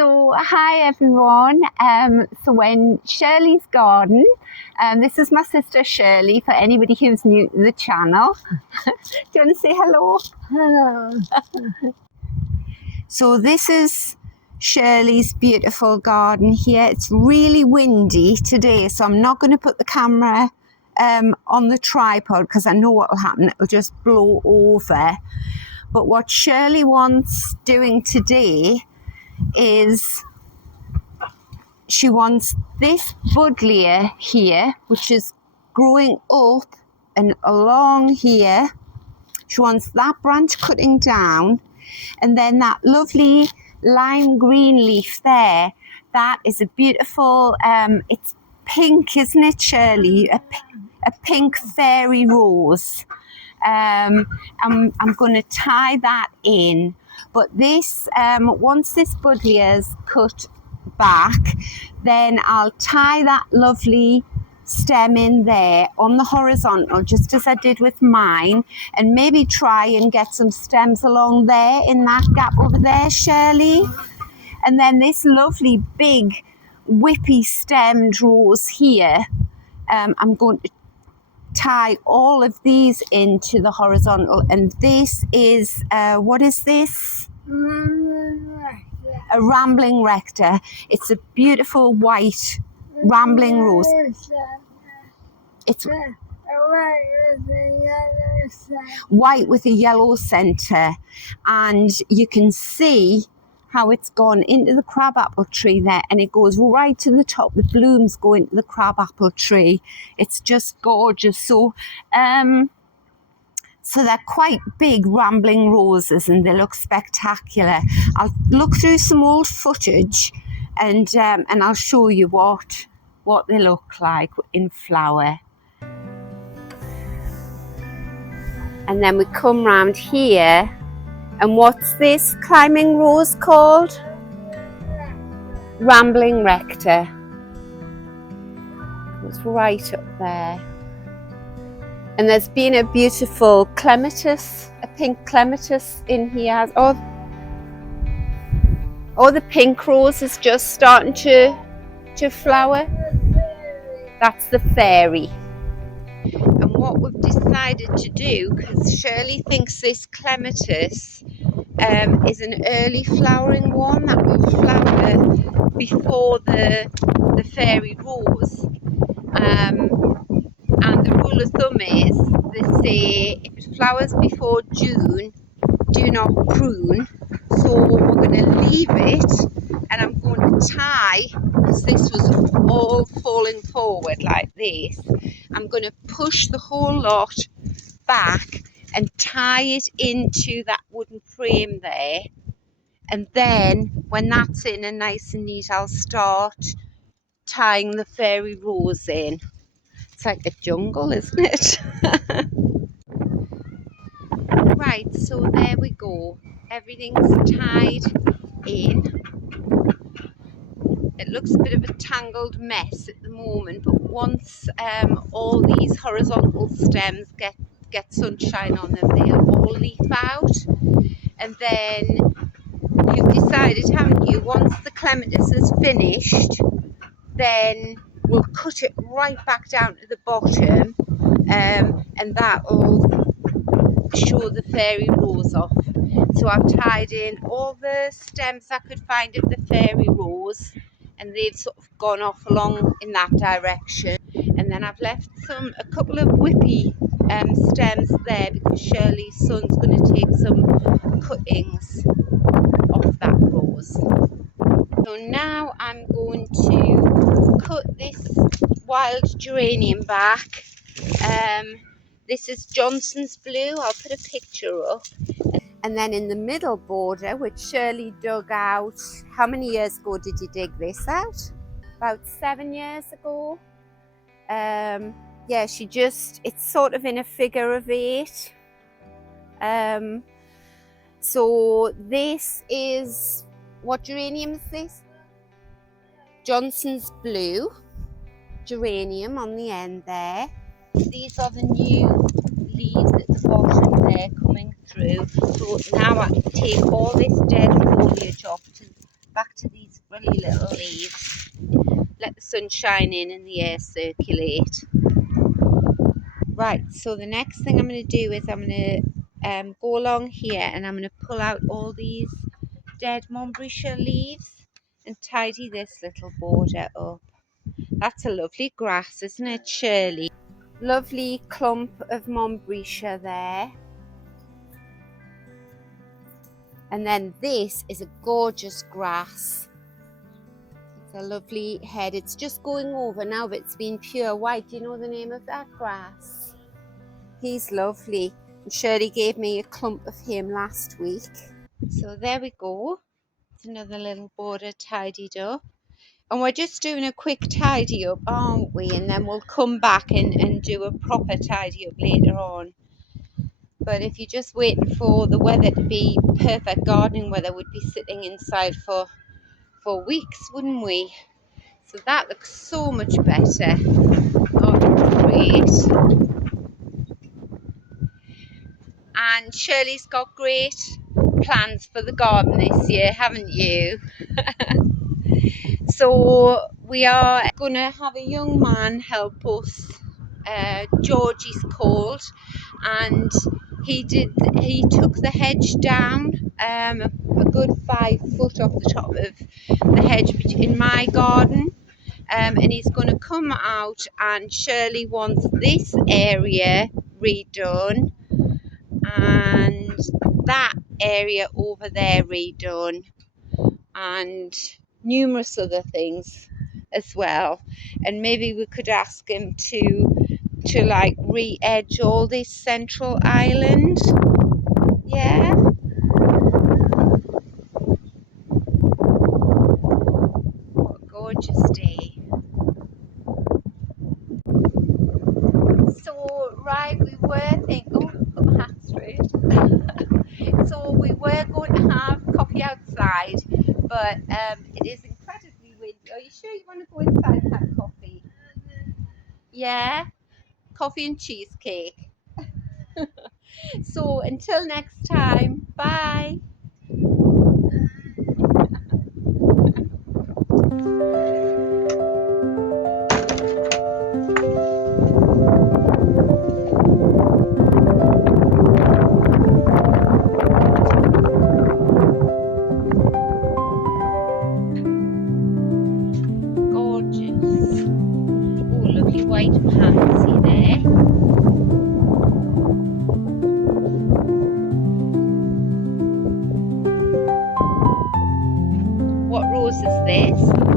So hi everyone. So we're in Shirley's garden. This is my sister Shirley, for anybody who's new to the channel. Do you want to say hello? Hello. So this is Shirley's beautiful garden here. It's really windy today, so I'm not going to put the camera on the tripod because I know what will happen. It'll just blow over. But what Shirley wants doing today is she wants this buddleia here, which is growing up and along here. She wants that branch cutting down, and then that lovely lime green leaf there, that is a beautiful, it's pink, isn't it, Shirley? A pink fairy rose. I'm going to tie that in. But this, once this buddleia is cut back, then I'll tie that lovely stem in there on the horizontal, just as I did with mine, and maybe try and get some stems along there in that gap over there, Shirley. And then this lovely big whippy stemmed rose here, I'm going to tie all of these into the horizontal. And this is what is this? A rambling rector. It's a beautiful white rambling rose. It's white with a yellow centre, and you can see how it's gone into the crabapple tree there, and it goes right to the top. The blooms go into the crabapple tree. It's just gorgeous. So they're quite big rambling roses, and they look spectacular. I'll look through some old footage and I'll show you what they look like in flower. And then we come round here, and what's this climbing rose called? Rambling rector. It's right up there. And there's been a beautiful clematis, a pink clematis in here. Oh, the pink rose is just starting to flower. That's the fairy. And what we've decided to do, because Shirley thinks this clematis is an early flowering one that will flower before the fairy rose. And the rule of thumb is, they say, if it flowers before June, do not prune. So we're going to leave it, and I'm going to tie, because this was all falling forward like this, I'm going to push the whole lot back and tie it into that wooden frame there. And then when that's in and nice and neat, I'll start tying the fairy rose in. It's like a jungle, isn't it? Right, so there we go. Everything's tied in. It looks a bit of a tangled mess at the moment, but once all these horizontal stems get sunshine on them, they'll all leaf out. And then you've decided, haven't you, once the clematis is finished, then we'll cut it right back down to the bottom, and that'll show the fairy rose off. So I've tied in all the stems I could find of the fairy rose, and they've sort of gone off along in that direction. And then I've left a couple of whippy stems there, because Shirley's son's going to take some cuttings off that rose. So now I'm going to cut this wild geranium back. This is Johnson's Blue. I'll put a picture up. And then in the middle border, which Shirley dug out, how many years ago did you dig this out? About 7 years ago. Yeah, it's sort of in a figure of 8. So this is, what geranium is this? Johnson's Blue geranium on the end there. These are the new leaves at the bottom there coming through. So now I take all this dead foliage off back to these really little leaves. Let the sun shine in and the air circulate. Right, so the next thing I'm going to do is I'm going to go along here and I'm going to pull out all these dead Montbretia leaves and tidy this little border up. That's a lovely grass, isn't it, Shirley? Lovely clump of Montbretia there. And then this is a gorgeous grass. It's a lovely head. It's just going over now, but it's been pure white. Do you know the name of that grass? He's lovely. And Shirley gave me a clump of him last week. So there we go. It's another little border tidied up. And we're just doing a quick tidy up, aren't we? And then we'll come back and do a proper tidy up later on. But if you're just waiting for the weather to be perfect gardening weather, we'd be sitting inside for weeks, wouldn't we? So that looks so much better. Oh, that's great. And Shirley's got great plans for the garden this year, haven't you? So we are going to have a young man help us. Georgie's called, and he took the hedge down a good 5 foot off the top of the hedge in my garden, and he's going to come out, and Shirley wants this area redone and that area over there redone and numerous other things as well. And maybe we could ask him to like re-edge all this central island. Yeah. What a gorgeous day. So right, we were thinking, oh, got my hat straight. So we were going to have coffee outside, but it is incredibly windy. Are you sure you want to go inside and have coffee? Yeah, coffee and cheesecake. So until next time, bye. Gorgeous. Oh, lovely white pansy there. What rose is this?